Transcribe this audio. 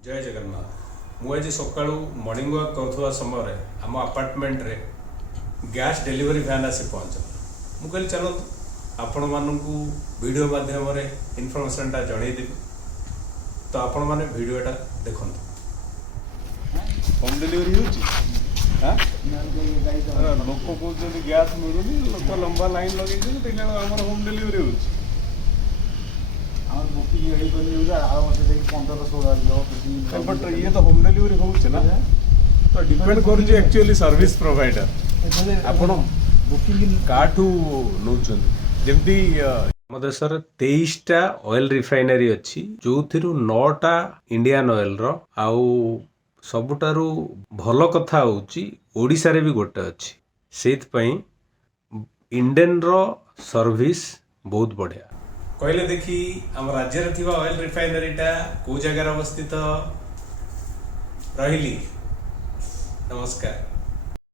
जय जगन्नाथ मुझे सका मॉर्निंग वॉक कर समय आम अपार्टमेंट रे गैस डिलीवरी वैन आसी पहुँचल मुझे चलत आपण मानक वीडियो माध्यम इनफॉरमेशन जनईदेवी तो आपण मैंने वीडियोटा देखु होम डिलीवरी लोक कहते गैस मिलूनी लोक लंबा लाइन लगे आम होम डिलीवरी हो बट ये तो होम डिलीवरी होना तो डिपेंड कर एक्चुअली सर्विस प्रोवाइडर आपण बुकिंग काठू नौचंदी जेमती आम देश 23टा ऑयल रिफाइनरी अच्छी जो 9टा इंडियन ऑयल रो आउ सबुठारु भल कथा होची ओडिशा रे भी गोटे अच्छी से इंडियन रो सर्विस बहुत बढ़िया कहले देखी आम राज्य रे थिबा ऑयल रिफाइनरीटा को जगह अवस्थित रहिली नमस्कार।